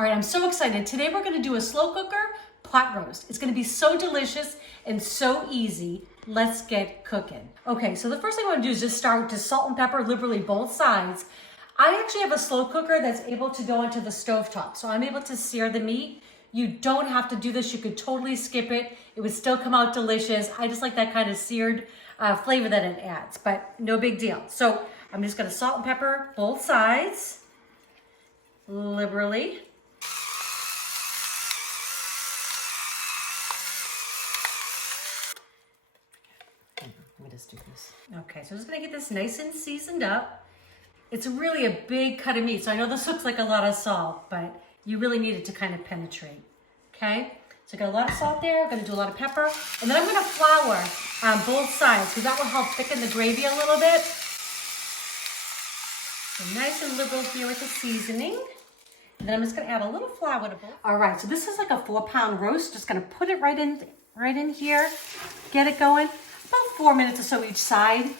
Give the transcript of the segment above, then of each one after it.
All right, I'm so excited. Today we're gonna do a slow cooker pot roast. It's gonna be so delicious and so easy. Let's get cooking. Okay, so the first thing I wanna do is just start to salt and pepper liberally both sides. I actually have a slow cooker that's able to go into the stovetop, so I'm able to sear the meat. You don't have to do this. You could totally skip it. It would still come out delicious. I just like that kind of seared flavor that it adds, but no big deal. So I'm just gonna salt and pepper both sides liberally. Let me just do this. Okay, so I'm just gonna get this nice and seasoned up. It's really a big cut of meat, so I know this looks like a lot of salt, but you really need it to kind of penetrate, okay? So I got a lot of salt there, I'm gonna do a lot of pepper, and then I'm gonna flour on both sides, because that will help thicken the gravy a little bit. So nice and liberal here with the seasoning. And then I'm just gonna add a little flour to both. All right, so this is like a 4-pound roast. Just gonna put it right in here, get it going. About 4 minutes or so each side.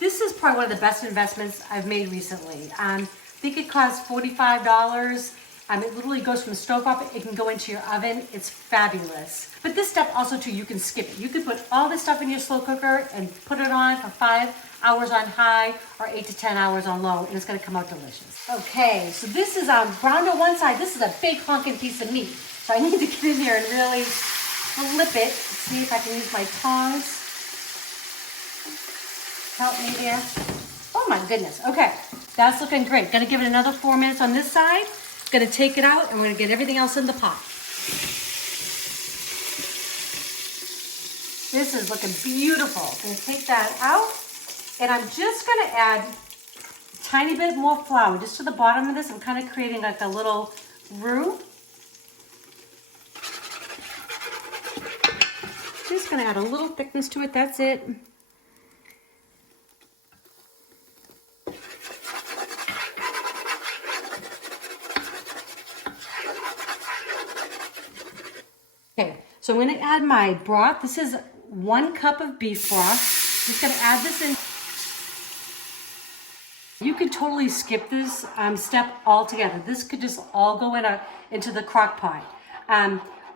This is probably one of the best investments I've made recently. I think it costs $45. It literally goes from the stove up. It can go into your oven. It's fabulous. But this step also too, you can skip it. You could put all this stuff in your slow cooker and put it on for 5 hours on high or 8 to 10 hours on low, and it's gonna come out delicious. Okay, so this is browned on one side. This is a big honking piece of meat. So I need to get in here and really flip it. See if I can use my tongs. Help me there. Oh my goodness. Okay, that's looking great. Gonna give it another 4 minutes on this side. Gonna take it out and we're gonna get everything else in the pot. This is looking beautiful. I'm gonna take that out and I'm just gonna add a tiny bit more flour just to the bottom of this. I'm kind of creating like a little roux. Just gonna add a little thickness to it, that's it. Okay, so I'm gonna add my broth. This is 1 cup of beef broth. Just gonna add this in. You could totally skip this step altogether. This could just all go into the crock pot.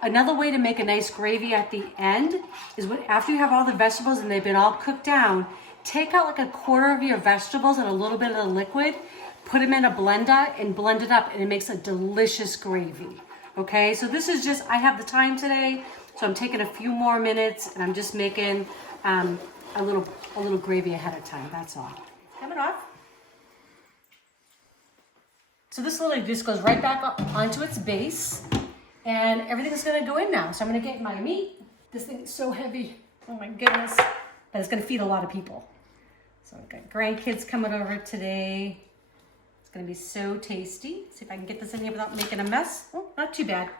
Another way to make a nice gravy at the end is after you have all the vegetables and they've been all cooked down, take out like 1/4 of your vegetables and a little bit of the liquid, put them in a blender and blend it up, and it makes a delicious gravy. Okay, so this is just, I have the time today, so I'm taking a few more minutes and I'm just making a little gravy ahead of time, that's all. Come it off. So this literally just goes right back up onto its base and everything's gonna go in now. So I'm gonna get my meat. This thing is so heavy, oh my goodness, but it's gonna feed a lot of people. So I've got grandkids coming over today. Gonna be so tasty. See if I can get this in here without making a mess. Oh, not too bad.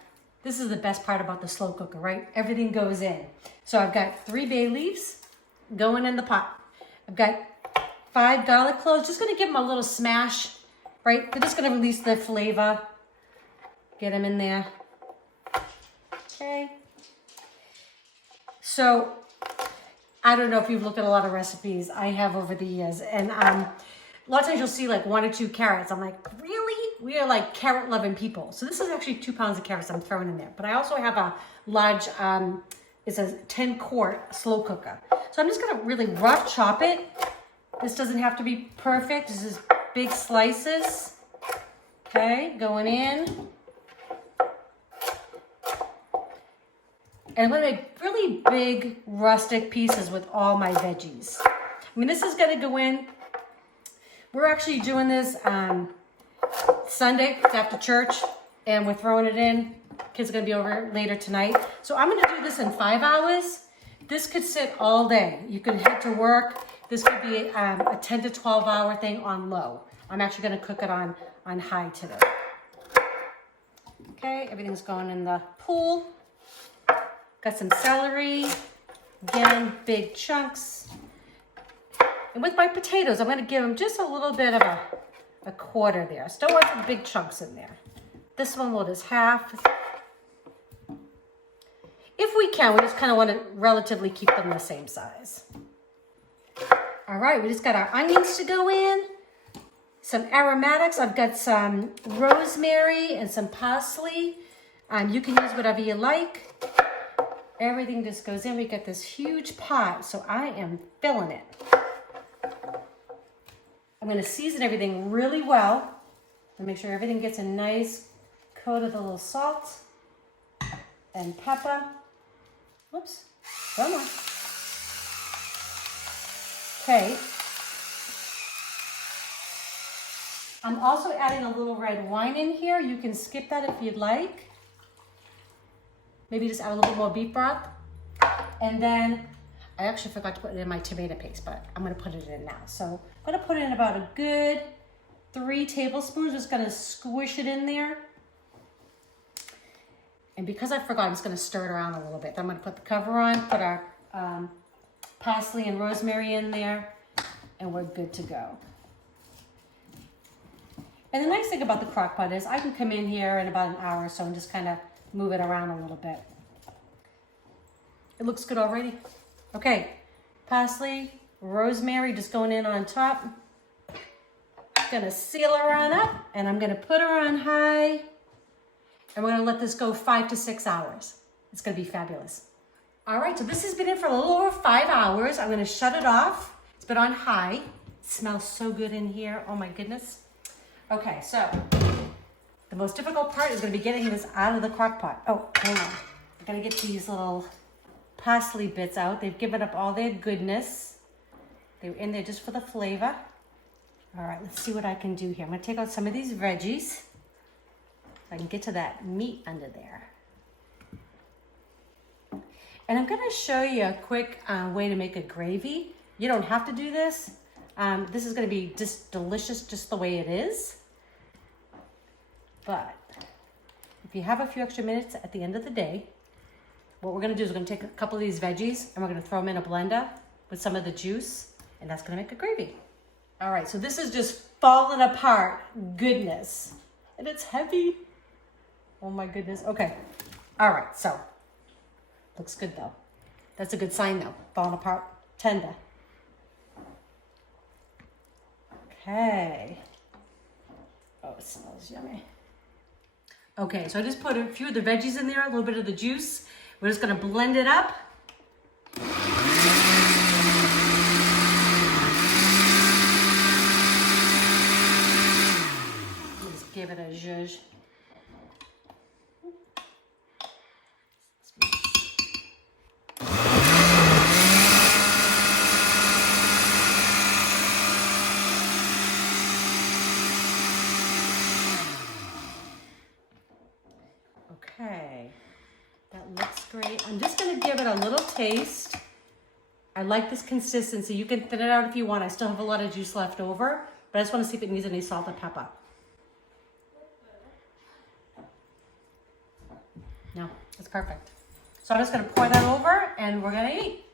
This is the best part about the slow cooker, right? Everything goes in. So I've got 3 bay leaves going in the pot. I've got 5 garlic cloves. Just gonna give them a little smash, right? They're just gonna release their flavor. Get them in there. Okay. So I don't know if you've looked at a lot of recipes. I have over the years, and a lot of times you'll see like 1 or 2 carrots. I'm like, really? We are like carrot loving people. So this is actually 2 pounds of carrots I'm throwing in there. But I also have a large, it's a 10-quart slow cooker. So I'm just gonna really rough chop it. This doesn't have to be perfect. This is big slices. Okay, going in. And I'm gonna make really big rustic pieces with all my veggies. I mean, this is gonna go in. We're actually doing this Sunday, it's after church, and we're throwing it in. Kids are gonna be over later tonight. So I'm gonna do this in 5 hours. This could sit all day. You could head to work. This could be a 10 to 12 hour thing on low. I'm actually gonna cook it on high today. Okay, everything's going in the pool. Got some celery, again, big chunks. And with my potatoes, I'm gonna give them just a little bit of a quarter there. I still want some big chunks in there. This one will just half. If we can, we just kind of want to relatively keep them the same size. All right, we just got our onions to go in. Some aromatics. I've got some rosemary and some parsley. You can use whatever you like. Everything just goes in. We got this huge pot, so I am filling it. I'm going to season everything really well to make sure everything gets a nice coat of the little salt and pepper. Whoops, come on. Okay. I'm also adding a little red wine in here. You can skip that if you'd like. Maybe just add a little bit more beef broth. And then, I actually forgot to put it in my tomato paste, but I'm gonna put it in now. So I'm gonna put in about a good 3 tablespoons. Just gonna squish it in there. And because I forgot, I'm just gonna stir it around a little bit. Then I'm gonna put the cover on, put our parsley and rosemary in there, and we're good to go. And the nice thing about the crock pot is I can come in here in about an hour or so and just kind of move it around a little bit. It looks good already. Okay, parsley, rosemary just going in on top. Gonna seal her on up, and I'm gonna put her on high, and we're gonna let this go 5 to 6 hours. It's gonna be fabulous. All right, so this has been in for a little over 5 hours. I'm gonna shut it off. It's been on high. It smells so good in here, oh my goodness. Okay, so the most difficult part is gonna be getting this out of the crock pot. Oh, hold on. I'm gonna get these little parsley bits out. They've given up all their goodness. They were in there just for the flavor. All right, let's see what I can do here. I'm gonna take out some of these veggies so I can get to that meat under there. And I'm gonna show you a quick way to make a gravy. You don't have to do this. This is gonna be just delicious just the way it is. But if you have a few extra minutes at the end of the day, what we're gonna do is we're gonna take a couple of these veggies and we're gonna throw them in a blender with some of the juice, and that's gonna make a gravy. All right, so this is just falling apart goodness. And it's heavy. Oh my goodness, okay. All right, so, looks good though. That's a good sign though, falling apart, tender. Okay. Oh, it smells yummy. Okay, so I just put a few of the veggies in there, a little bit of the juice. We're just gonna blend it up. Just give it a zhuzh. Okay, that looks great. I'm just gonna give it a little taste. I like this consistency. You can thin it out if you want. I still have a lot of juice left over, but I just wanna see if it needs any salt or pepper. No, it's perfect. So I'm just gonna pour that over and we're gonna eat.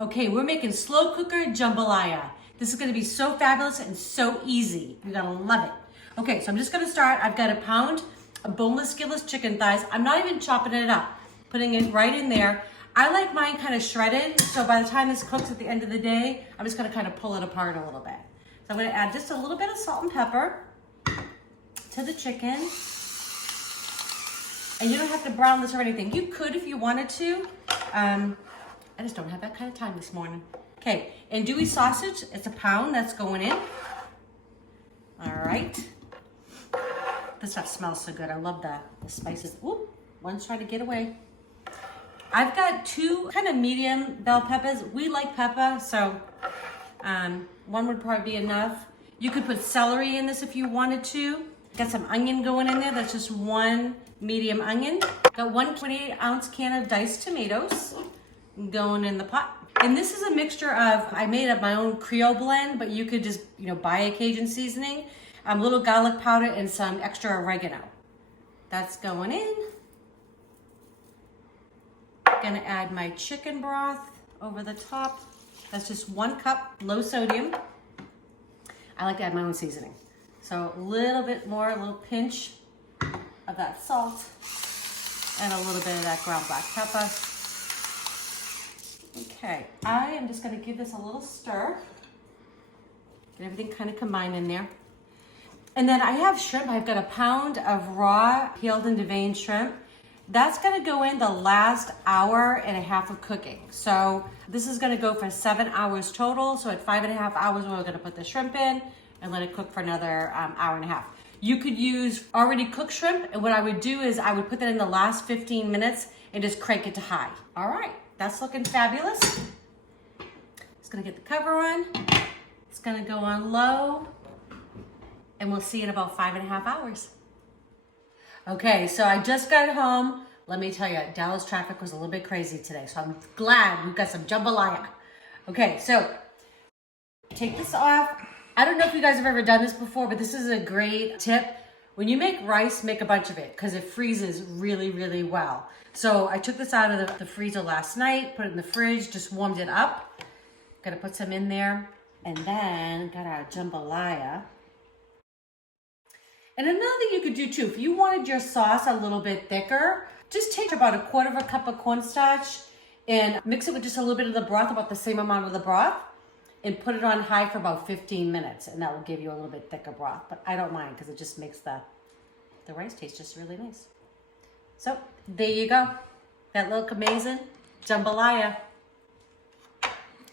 Okay, we're making slow cooker jambalaya. This is gonna be so fabulous and so easy. You're gonna love it. Okay, so I'm just gonna start. I've got a pound of boneless, skinless chicken thighs. I'm not even chopping it up, putting it right in there. I like mine kind of shredded, so by the time this cooks at the end of the day, I'm just gonna kind of pull it apart a little bit. So I'm gonna add just a little bit of salt and pepper to the chicken. And you don't have to brown this or anything. You could if you wanted to. I just don't have that kind of time this morning. Okay, andouille sausage, it's a pound that's going in. All right. This stuff smells so good. I love the spices. Ooh, one's trying to get away. I've got 2 kind of medium bell peppers. We like pepper, so one would probably be enough. You could put celery in this if you wanted to. Got some onion going in there. That's just 1 medium onion. Got 1 28-ounce can of diced tomatoes going in the pot. And this is a mixture of, I made up my own Creole blend, but you could just, buy a Cajun seasoning, a little garlic powder, and some extra oregano. That's going in. Gonna add my chicken broth over the top. That's just 1 cup, low sodium. I like to add my own seasoning. So a little bit more, a little pinch of that salt, and a little bit of that ground black pepper. Okay, I am just gonna give this a little stir. Get everything kind of combined in there. And then I have shrimp. I've got a pound of raw peeled and deveined shrimp. That's gonna go in the last hour and a half of cooking. So this is gonna go for 7 hours total. So at 5.5 hours, we're gonna put the shrimp in and let it cook for another hour and a half. You could use already cooked shrimp. And what I would do is I would put that in the last 15 minutes and just crank it to high. All right, that's looking fabulous. Just gonna get the cover on. It's gonna go on low and we'll see in about 5.5 hours. Okay, so I just got home. Let me tell you, Dallas traffic was a little bit crazy today, so I'm glad we've got some jambalaya. Okay, so take this off. I don't know if you guys have ever done this before, but this is a great tip. When you make rice, make a bunch of it because it freezes really, really well. So I took this out of the freezer last night, put it in the fridge, just warmed it up. Gotta put some in there. And then got our jambalaya. And another thing you could do too, if you wanted your sauce a little bit thicker, just take about 1/4 cup of cornstarch and mix it with just a little bit of the broth, about the same amount of the broth, and put it on high for about 15 minutes. And that will give you a little bit thicker broth. But I don't mind because it just makes the rice taste just really nice. So there you go. That look amazing. Jambalaya.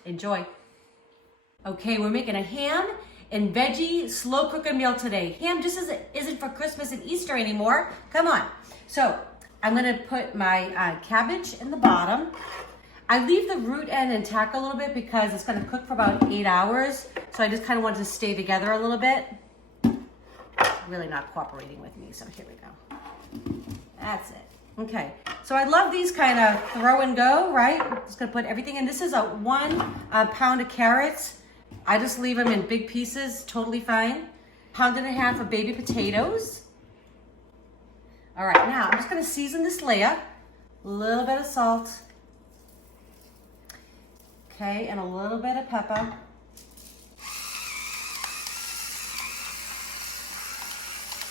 Enjoy. Okay, we're making a ham and veggie slow cooker meal today. Ham just isn't for Christmas and Easter anymore. Come on. So I'm gonna put my cabbage in the bottom. I leave the root end intact a little bit because it's gonna cook for about 8 hours. So I just kind of want it to stay together a little bit. Really not cooperating with me, so here we go. That's it. Okay, so I love these kind of throw and go, right? Just gonna put everything in. This is a 1 pound of carrots. I just leave them in big pieces, totally fine. 1.5 pounds of baby potatoes. All right, now I'm just gonna season this layer. A little bit of salt. Okay, and a little bit of pepper.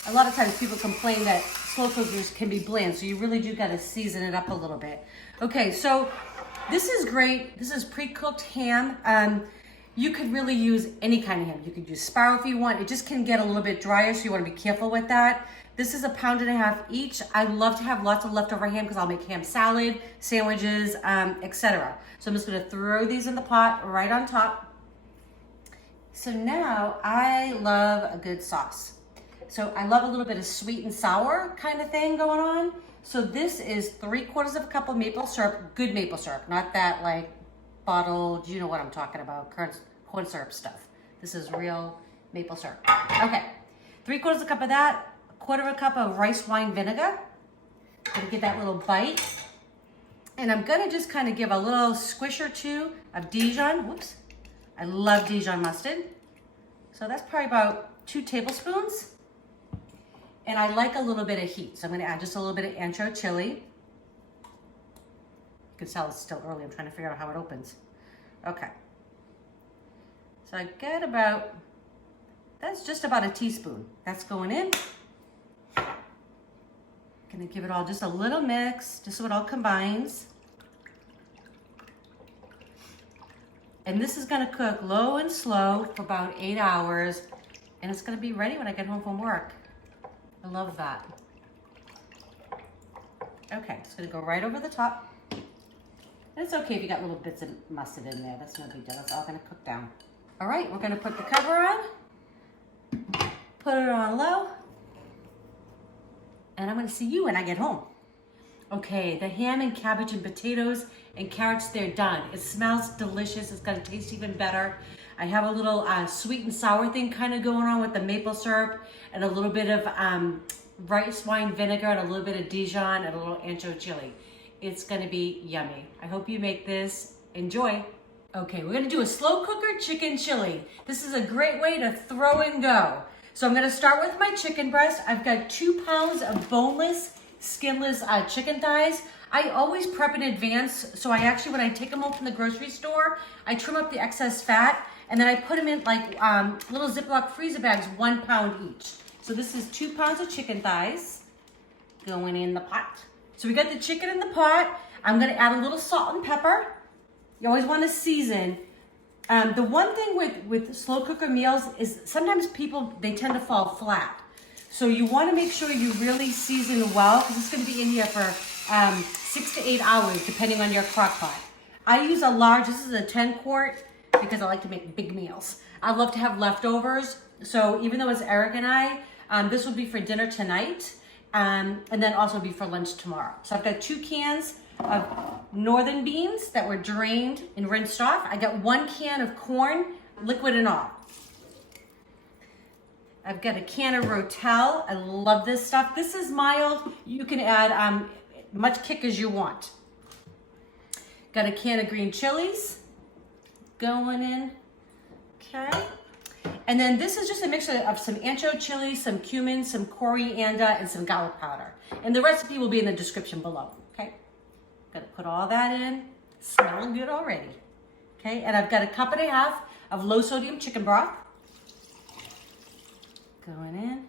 A lot of times people complain that slow cookers can be bland, so you really do gotta season it up a little bit. Okay, so this is great. This is pre-cooked ham. You could really use any kind of ham. You could use sparrow if you want. It just can get a little bit drier, so you wanna be careful with that. This is 1.5 pounds each. I love to have lots of leftover ham because I'll make ham salad, sandwiches, etc. So I'm just gonna throw these in the pot right on top. So now I love a good sauce. So I love a little bit of sweet and sour kind of thing going on. So this is 3/4 cup of maple syrup, good maple syrup, not that like bottled, you know what I'm talking about, corn syrup stuff. This is real maple syrup. Okay, 3/4 cup of that, 1/4 cup of rice wine vinegar. Gonna get that little bite. And I'm gonna just kind of give a little squish or two of Dijon. Whoops, I love Dijon mustard. So that's probably about 2 tablespoons. And I like a little bit of heat. So I'm gonna add just a little bit of ancho chili. You can tell it's still early. I'm trying to figure out how it opens. Okay. So I get about, that's just about a teaspoon. That's going in. Gonna give it all just a little mix, just so it all combines. And this is gonna cook low and slow for about 8 hours. And it's gonna be ready when I get home from work. I love that. Okay, it's gonna go right over the top. And it's okay if you got little bits of mustard in there. That's no big deal. That's all gonna cook down. All right, we're gonna put the cover on. Put it on low. And I'm gonna see you when I get home. Okay, the ham and cabbage and potatoes and carrots, they're done. It smells delicious. It's gonna taste even better. I have a little sweet and sour thing kind of going on with the maple syrup and a little bit of rice wine vinegar and a little bit of Dijon and a little ancho chili. It's gonna be yummy. I hope you make this. Enjoy. Okay, we're gonna do a slow cooker chicken chili. This is a great way to throw and go. So I'm gonna start with my chicken breast. I've got 2 pounds of boneless, skinless chicken thighs. I always prep in advance, so I actually, when I take them home from the grocery store, I trim up the excess fat, and then I put them in like little Ziploc freezer bags, 1 pound each. So this is 2 pounds of chicken thighs going in the pot. So we got the chicken in the pot. I'm gonna add a little salt and pepper. You always want to season. The one thing with slow cooker meals is sometimes people, they tend to fall flat. So you want to make sure you really season well, because it's going to be in here for 6 to 8 hours, depending on your crock pot. I use a large, this is a 10 quart, because I like to make big meals. I love to have leftovers. So even though it's Eric and I, this will be for dinner tonight, and then also be for lunch tomorrow. So I've got 2 cans of northern beans that were drained and rinsed off. I got 1 can of corn, liquid and all. I've got a can of Rotel. I love this stuff. This is mild. You can add much kick as you want. Got a can of green chilies going in. Okay. And then this is just a mixture of some ancho chili, some cumin, some coriander, and some garlic powder. And the recipe will be in the description below. Okay. Gonna put all that in. Smelling good already. Okay. And I've got a 1.5 cups of low sodium chicken broth going in.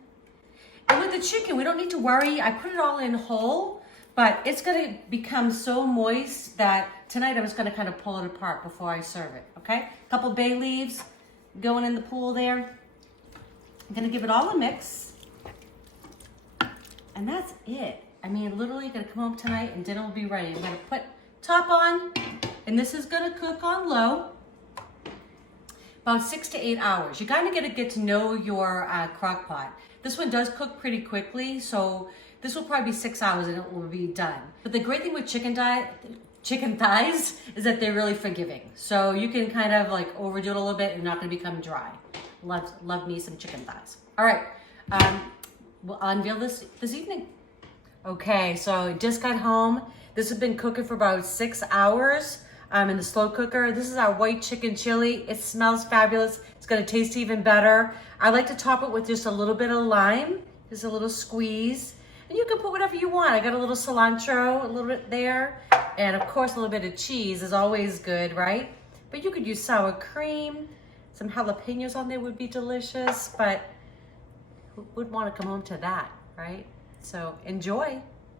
And with the chicken, we don't need to worry. I put it all in whole, but it's gonna become so moist that tonight I'm just gonna kind of pull it apart before I serve it, okay? A couple bay leaves going in the pool there. I'm gonna give it all a mix. And that's it. I mean, literally gonna come home tonight and dinner will be ready. I'm gonna put top on, and this is gonna cook on low. About 6 to 8 hours. You kind of get to know your crock pot. This one does cook pretty quickly, so this will probably be 6 hours and it will be done. But the great thing with chicken thighs is that they're really forgiving. So you can kind of like overdo it a little bit and not gonna become dry. Love me some chicken thighs. All right, we'll unveil this evening. Okay, so I just got home. This has been cooking for about 6 hours. In the slow cooker. This is our white chicken chili. It smells fabulous. It's gonna taste even better. I like to top it with just a little bit of lime, just a little squeeze. And you can put whatever you want. I got a little cilantro, a little bit there. And of course, a little bit of cheese is always good, right? But you could use sour cream. Some jalapenos on there would be delicious, but who would want to come home to that, right? So enjoy.